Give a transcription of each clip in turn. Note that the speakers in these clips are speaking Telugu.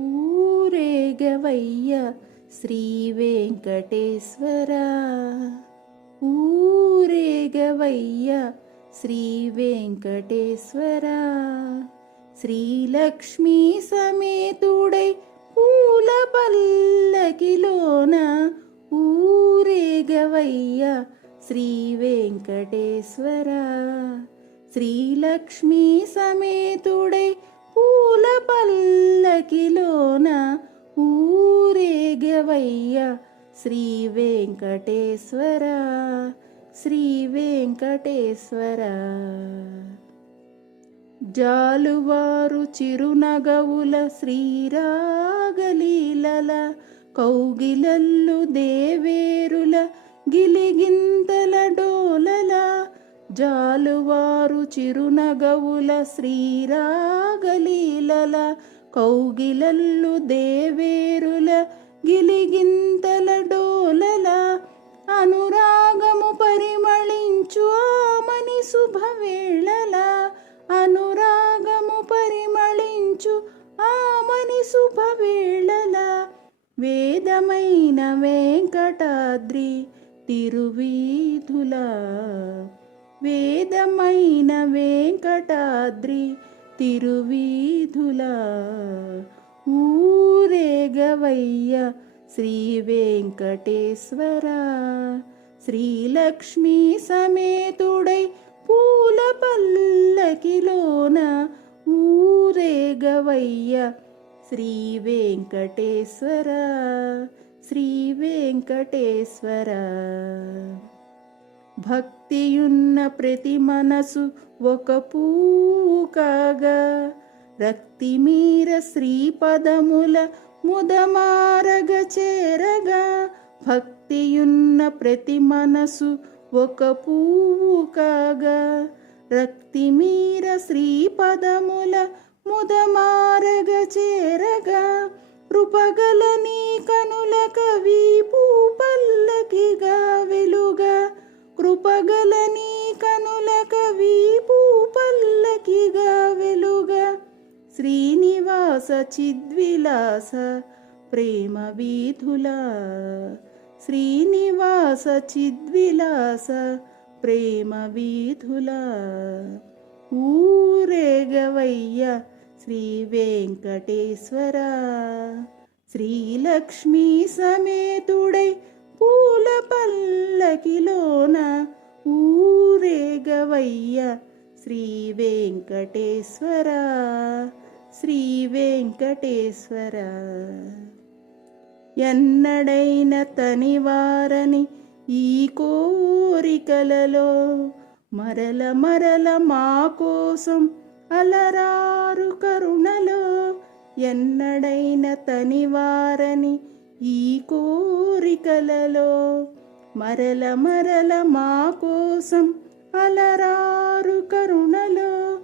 ఊరేగవయ్య శ్రీ వెంకటేశ్వర. ఊరేగవయ్య శ్రీ వెంకటేశ్వర. శ్రీలక్ష్మీ సమేతుడై పూల పల్లకిలోన ఊరేగవయ్య శ్రీ వెంకటేశ్వర. శ్రీలక్ష్మీ సమేతుడై పూల పల్లకిలోన ఊరేగవయ్య శ్రీ వెంకటేశ్వర. శ్రీ వెంకటేశ్వర. జాలువారు చిరునగవుల శ్రీరాగలీలల కౌగిలల్లు దేవేరుల గిలిగింతల డోలల. జాలువారు చిరునగవుల శ్రీరాగలీలల కౌగిలల్లు దేవేరుల గిలిగింతల డోలల. అనురాగము పరిమళించు ఆమని శుభవేళల. అనురాగము పరిమళించు ఆమని శుభవేళల. వేదమైన వెంకటాద్రి తిరువీధుల. వేదమైన వెంకటాద్రి తిరువీధుల. ఊరేగవయ్య శ్రీ వెంకటేశ్వర. శ్రీలక్ష్మీ సమేతుడై పూల పల్లకిలోన ఊరేగవయ్య శ్రీ వెంకటేశ్వర. శ్రీ వెంకటేశ్వర. భక్తియున్న ప్రతి మనసు ఒక పువ్వు కాగా రక్తిమీర శ్రీపదముల ముదమారగ చేరగా. భక్తియున్న ప్రతి మనసు ఒక పువ్వు కాగా రక్తిమీర శ్రీపదముల ముదమారగ చేరగా. కృపగల నీ కనుల కవీపు పల్లకిగా వెలుగా. కృపగల నీ కనుల కవీపు పల్లకిగా వెలుగా. శ్రీనివాస చిద్విలాస ప్రేమ వీధుల. శ్రీనివాస చిద్విలాస ప్రేమ వీధుల. ఊరేగవయ్య శ్రీ వెంకటేశ్వర. శ్రీలక్ష్మీ సమేతుడై పూల పల్లకిలోన ఊరేగవయ్య శ్రీ వెంకటేశ్వర. శ్రీ వెంకటేశ్వర. ఎన్నడైన తనివారని ఈ కోరికలలో మరల మరల మా కోసం అలరారు కరుణలో. ఎన్నడైన తనివారని ఈ కోరికలలో మరల మరల మా కోసం అలరారు కరుణలో.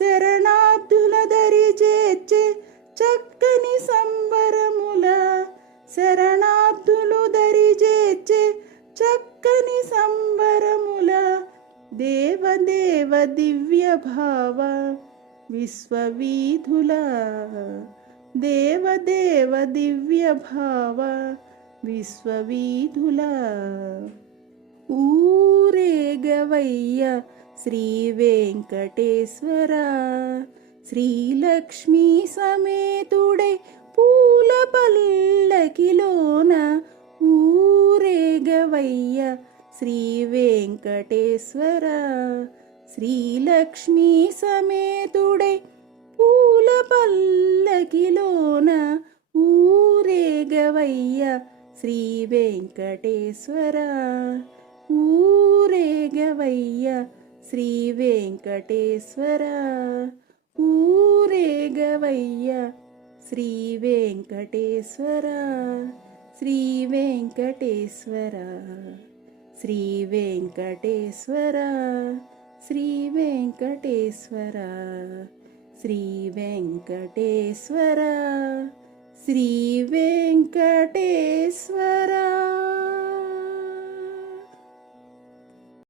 శరణార్థుల దరి చేర్చే చక్కని సంబరముల. శరణార్థులు దరి చేర్చే చక్కని సంబరముల. దేవదేవ దివ్య భావ విశ్వవీధుల. దేవదేవ దివ్య భావ విశ్వవీధుల. ఊరేగవయ్య శ్రీ వెంకటేశ్వర. శ్రీలక్ష్మీ సమేతుడై పూల పల్లకిలోన ఊరేగవయ్య శ్రీ వెంకటేశ్వర. శ్రీలక్ష్మీ సమేతుడై పూల పల్లకిలోన ఊరేగవయ్య శ్రీ వెంకటేశ్వర. ఊరేగవయ్య శ్రీ వెంకటేశ్వర. ఊరేగవయ్య శ్రీ వెంకటేశ్వర. శ్రీ వెంకటేశ్వర. శ్రీ వెంకటేశ్వర. శ్రీ వెంకటేశ్వర. శ్రీ వెంకటేశ్వర. శ్రీ వెంకటేశ్వర.